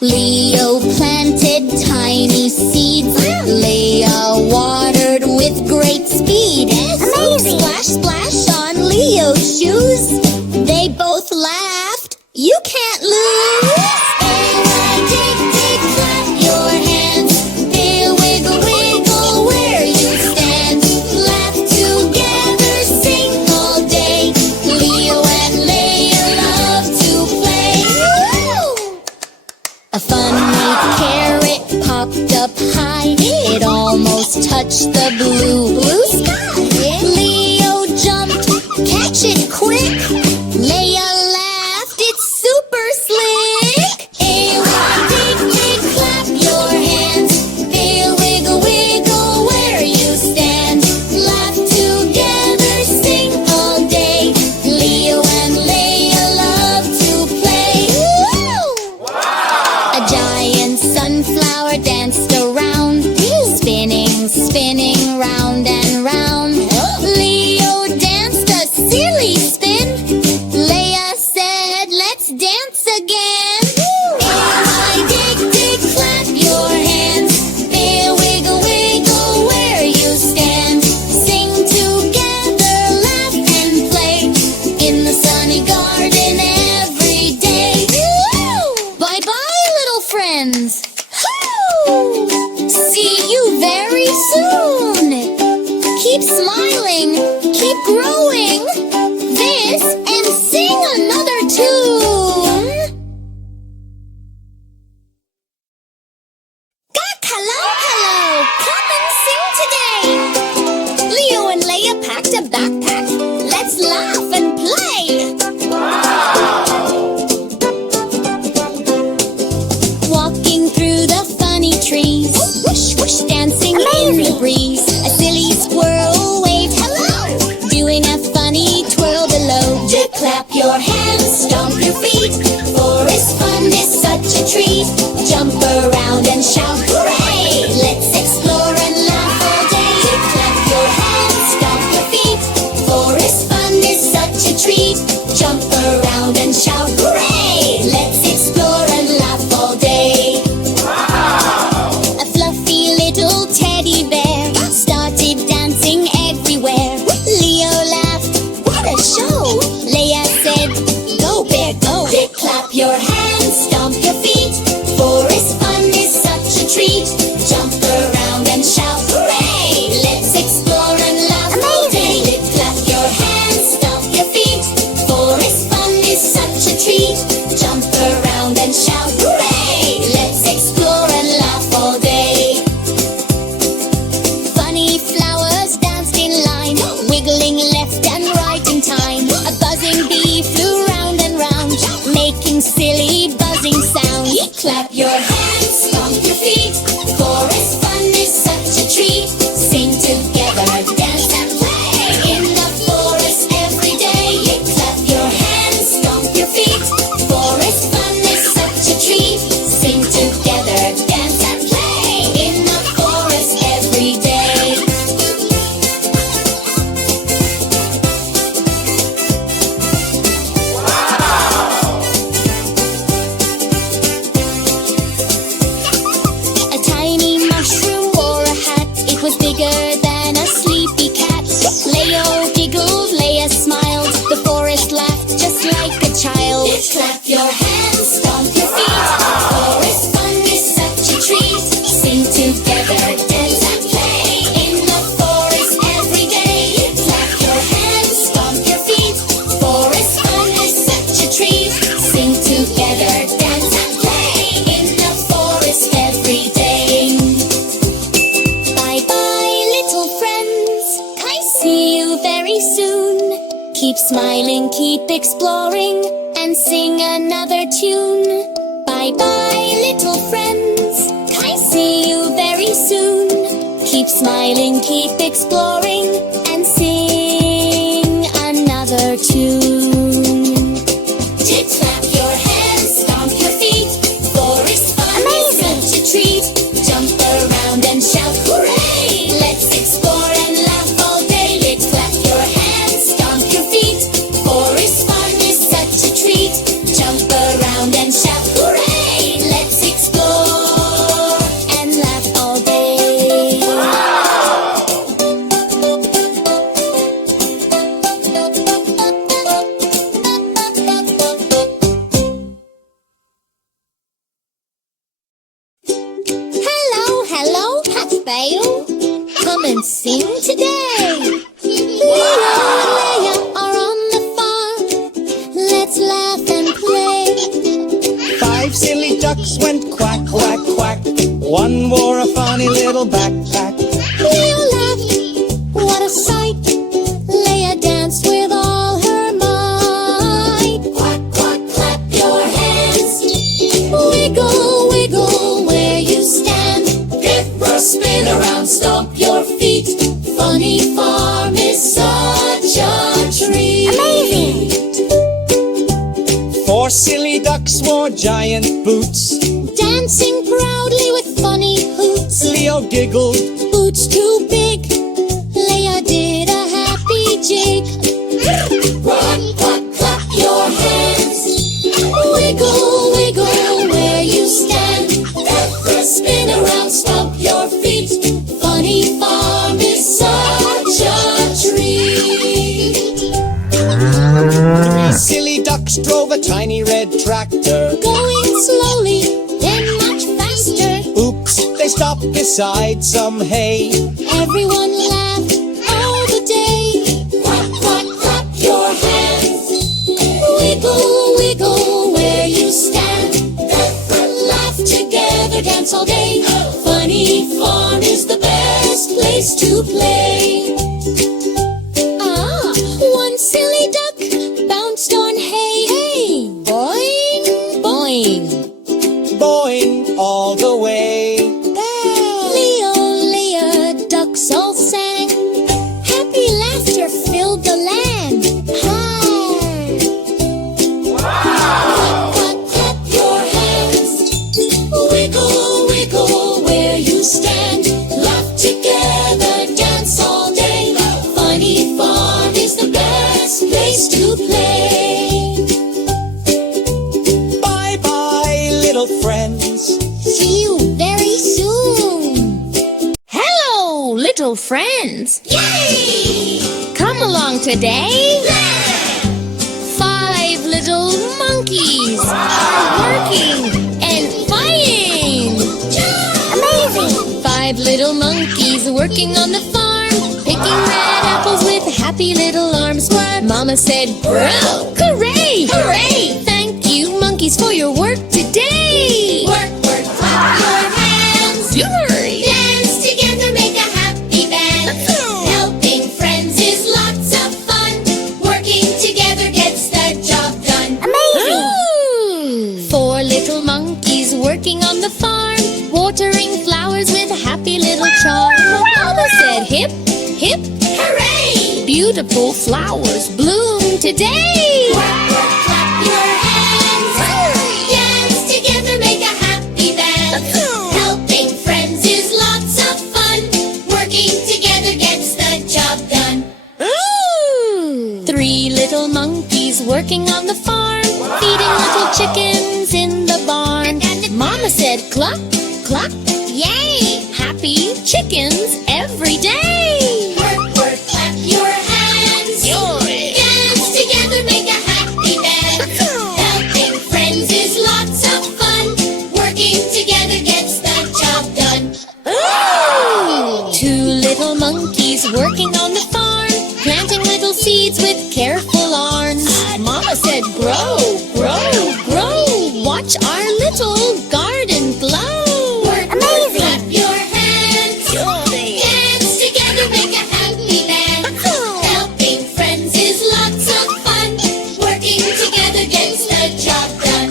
Leo planted tiny seeds. Leia watered with great speed. Amazing! Splash, splash on Leo's shoes. They both laughed. You can't lose. Dig, dig, clap your hands. They'll wiggle, wiggle where you stand. Laugh together, sing all day. Leo and Leia love to play. Woo! A funny carrot popped up high. It almost touched the blue sky. Leo jumped, catch it quick. Leia laughed, it's super slick. Dig, dig, clap your hands. They'll wiggle, wiggle where you stand. Laugh together, sing all day. Leo and Leia love to play. Woo! A giant sunflower danced around, spinning, spinning round and round. Leo danced a silly spin. Leia said, let's dance again. Dig, dig, clap your hands. They'll wiggle, wiggle where you stand. Sing together, laugh and play in the sunny garden every day. Bye-bye, little friends. See you very soon. Keep smiling, keep growing. This and sing another tune. Hello, hello. Come and sing today. Leo and Leia packed a backpack. Let's laugh and play. Walking through the funny trees. Whoosh, whoosh, dancing in the breeze. A silly squirrel waved hello, doing a funny twirl below. Just clap your hands, stomp your feet. Forest fun is such a treat. Jump around and shout hooray. Let's explore and laugh all day. Just clap your hands, stomp your feet. Forest fun is such a treat. Jump around and shout hooray. Let's explore and laugh all day. A fluffy little teddy bear started dancing everywhere. Leo laughed, what a show. Leia said, go bear, go. They clap your hands, stomp your feet. Forest fun is such a treat. Jump around and shout hooray. Let's explore and laugh all day. They clap your hands, stomp your feet. Forest fun is such a treat. Jump around and shout hooray. Let's explore and laugh all day. Funny flowers danced in line, wiggling left and right in time. A buzzing bee flew round and round, making silly buzzing sound. Clap your hands, stomp your feet. Forest fun is such a treat. Sing together, dance and play in the forest every day. Clap your hands, stomp your feet. Forest fun is such a treat. Sing together, dance and play in the forest every day. A tiny mushroom wore a hat. It was bigger than a sleepy cat. Leo giggled, Leia smiled. The forest laughed just like a child. Clap your hands, stomp your feet. Forest fun is such a treat. Sing together, dance and play in the forest every day. Clap your hands, stomp your feet. Forest fun is such a treat. Sing together, dance and play in the forest every day. Bye-bye, little friends. I see you very soon. Keep smiling, keep exploring, and sing another tune. Bye-bye, little friends. I see you very soon. Keep smiling, keep exploring, and sing another tune. Just clap your hands, stomp your feet. Forest fun is such a treat. Jump around and shout hooray. Let's explore and laugh all day. Let's clap your hands, stomp your feet. Forest fun is such a treat. Jump around and shout hooray. Let's fail. Come and sing today. Leo and Leya are on the farm. Let's laugh and play. 5 silly ducks went quack, quack, quack. One wore a funny little backpack. Leo laughed, what a sight. Leya danced with all her might. Quack, quack, clap your hands. Wiggle, wiggle where you stand. River, spin around, stomp your feet. Funny farm is such a treat. Amazing! 4 silly ducks wore giant boots. Dancing proudly with funny hoots. Leo giggled, Boots too big. Leya did a happy jig. Quack, quack, clap your hands. Wiggle, wiggle where you stand. Ever spin around, stomp your feet. Funny farm is such a treat. 3 silly ducks drove a tiny red tractor. Going slowly, then much faster. Oops, they stopped beside some hay. Everyone laughed all the day. Quack, quack, clap your hands. Wiggle, wiggle where you stand. Ever laugh together, dance all day. Funny farm is the best place to play. Ah, one silly duck bounced on hay. Hey, boing, boing. Boing all the way. Leo, Leya, ducks all sang. Happy laughter filled the land. Hi! Quack, quack, clap your hands. Wiggle, wiggle where you stand. Laugh together, dance all day. Funny farm is the best place to play. Bye-bye, little friends. See you very soon. Hello, little friends. Yay! Come along today. 5 little monkeys are working and fighting. Amazing! 5 little monkeys working on the farm, picking red apples with happy little arms. What? Mama said, grow! Hooray! Hooray! Thank you, monkeys, for your work today. Work, work, clap your hands. Hooray! Dance together, make a happy band. Helping friends is lots of fun. Working together gets the job done. Amazing! 4 little monkeys working on the farm, watering flowers with a happy little charm. Mama said, hip, hip, hooray! Beautiful flowers bloom today. Work, work, clap your hands. Dance together, make a happy band. Helping friends is lots of fun. Working together gets the job done. 3 little monkeys working on the farm, feeding little chickens in the barn. Mama said, cluck, cluck, yay! Happy chickens every day. Work, work, clap your hands. Dance together, make a happy band. Helping friends is lots of fun. Working together gets the job done. 2 little monkeys working on the farm, planting little seeds with careful arms. Mama said, grow, grow, grow. Watch our little garden glow. Work, work, clap your hands. Dance together, make a happy band. Helping friends is lots of fun. Working together gets the job done.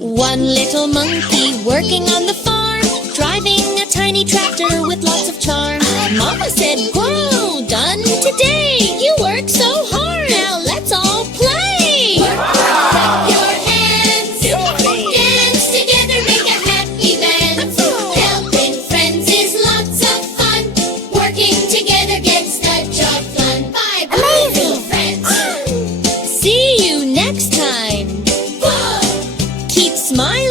1 little monkey working on the farm, driving a tiny tractor with lots of charm. Mama said, grow, done today. You work so hard. Now let's all play. Work, work, clap your hands. Dance together, make a happy band. Helping friends is lots of fun. Working together gets the job done. Bye, bye, little friends. See you next time. Keep smiling.